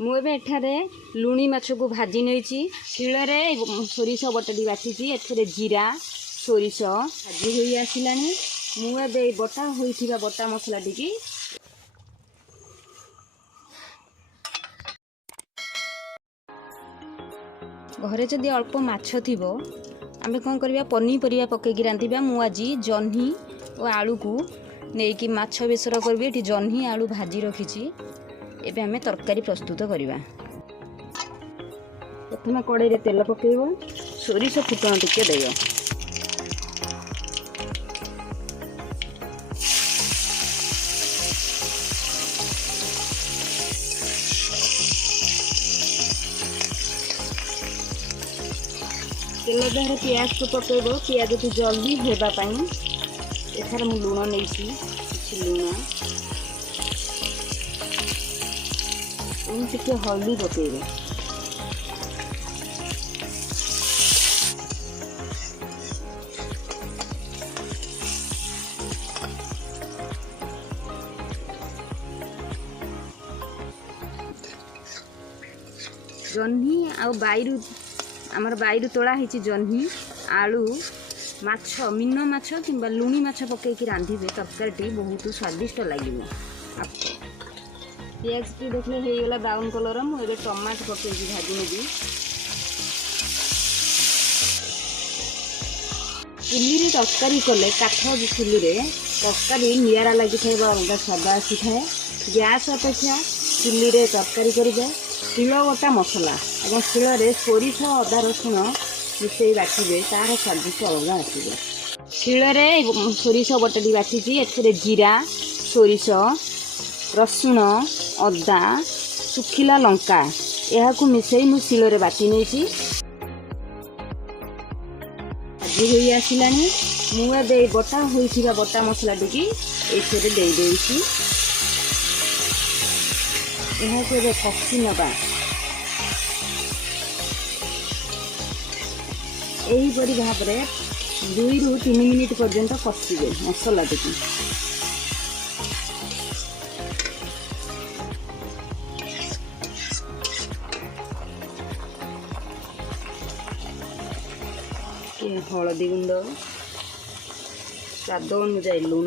मुझे एठारे लुणी माछ को भाजी नहीं शिଳରେ सोरिष बटाटी बाटी एथे जीरा सोरिष भाजी हो आसला मुझे बटा होता बटा मसला टी घरे जदि अल्प माछ थी आमे कौन करवा पनीपरिया पकईकी रांधिबा मु आज जह्नी और आलू को नेकी माछ बेसर करबी एठी जह्नी आलू भाजी रखी एबे आमे तरकारी प्रस्तुत करवा। प्रथम कड़ाई रे तेल पकेइबो सोरिष फुटण टिके देयो तेल देहरे पियाज को पकेइबो पियाज को जल्दी हेबा पाई एथार मु लुण नेइछि किछि लुण टिके हल्दी पकेइबे जह्नी आ बायरु आमर बायरु तोड़ा होती जह्नी आलू माछ मीन माछ किंबा लुणी माछ पकईकी रांधिबे तरकारी बहुत स्वादिष्ट लगे। पियाज की देखले होगला ब्राउन कलर मुझे टमाटो पकईकी भाजी नेबी चुली तरकारी कले काठ चुली तरकारी निरा लगी था अलग स्वाद आसी था गैस अपेक्षा चुली रे तरकारी करेंगे शिल बटा मसला और शिल सोरिष अदा रसुण मिसई बाटे तार स्वादिष्ट अलग आसो शिल सोरिष बटाटी बाटी एथे जीरा सोरिष रसुण अदा सुखिला लंका यह मिसई मु शिल बाटी नहीं भाजी हो आसला मुझे बटा होता बटा मसला टी ये देदेसी यह कषि नवा यहीपरी भाव में 2 ରୁ 3 मिनिट पर्यंत कषिबे मसला टी हलदी गुंड स्वाद अनुजाई लुण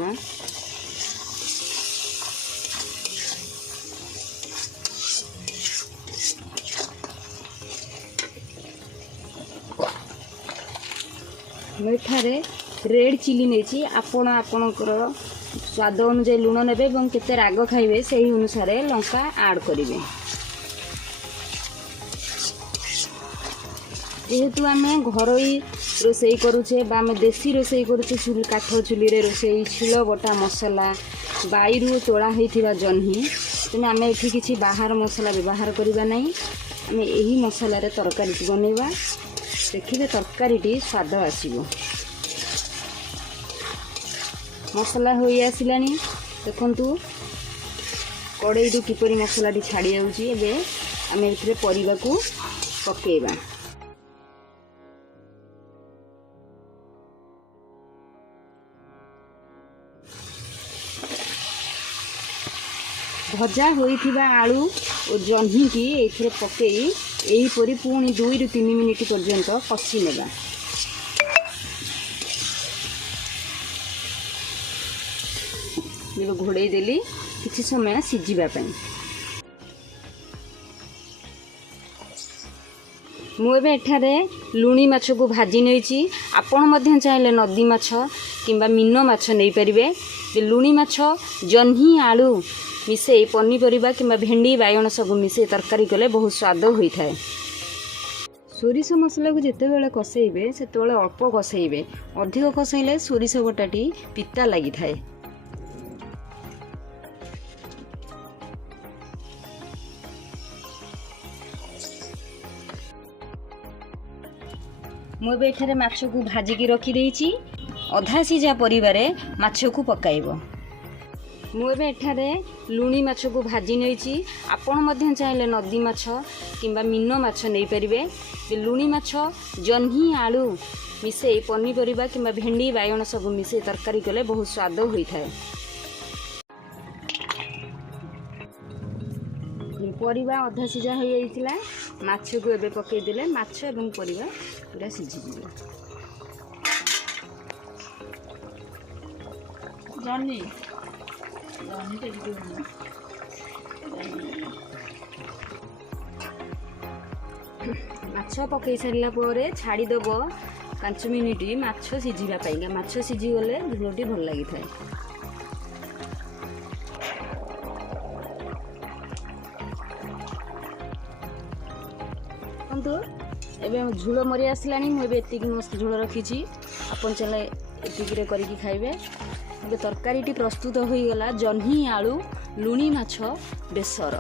मुठारे रेड चिली नहीं आपण आपणकर स्वाद अनुजाई लुण ने केते राग खाइबे से अनुसार लंका ऐड करेंगे। जेहेतु आम घरोई रोसई करुचे आम देसी रोसई करुचे काठ चुली रोसई शिल बटा मसला बायरु तोड़ा होता जह्नी तेना आम ये किसी बाहर मसला व्यवहार करवा ना आम यही मसला तरकारी बनैबा देखिए तरकारी स्वाद आसो मसला हो आसला देखु कड़ई रू किपरि मसला छाड़ी जाऊँगी आम ए परिवा को पकेबा भजा होइथिबा आलू और जह्नी की ये पकई यहीपरी पुणी 2 ରୁ 3 मिनिट पर्यंत कषि नेबा घोड़े देली किछि समय सिझिबा पई मुझे एठारे लुणी माछ को भाजी नहीं आपण चाहिए नदी माछ किंबा मीन माछ नहीं पारे लुणी माछ जह्नी आलू मिसई पनीपरिया किंबा भेंडी बाइगण सब मिसई तरकारी कले बहुत स्वाद होता है। सोरिष मसला को जिते बेले कषेबे से अल्प कषेबे अधिक कषेले सोरिष बटाटी पिता लगी थाए। मुझे एठारे माछ को भाजिकी रखी देइछि अधा सिझा परिवारे माछ को पकाइबो मुझे एठारे लुणी माछ को भाजी नहीं आपण चाहिए नदी माछ किंबा मीन माछ नहीं पारे लुणी माछ जह्नी आलू मिसई पनीपरिया किंबा भेंडी बाइगण सब मिसई तरकारी कले बहुत स्वाद होता है। परिवा अधा सिझा हो जाइतिला माछ को एबे पकई देले माछ एवं परिवा पूरा सिझी जिवो जर्नी जर्नी टे माछ पकई सारा पर छाड़ीदेव 5 मिनिट माछ सिझापी माछ सिझीगले झोलटी भल लगी था। एबे झोल मरी आसला मुझे मस्त झोल रखी आपन चले एतिक करके खाइबे। तरकारी प्रस्तुत हो गला जह्नी आलू लुणी माछ बेसर।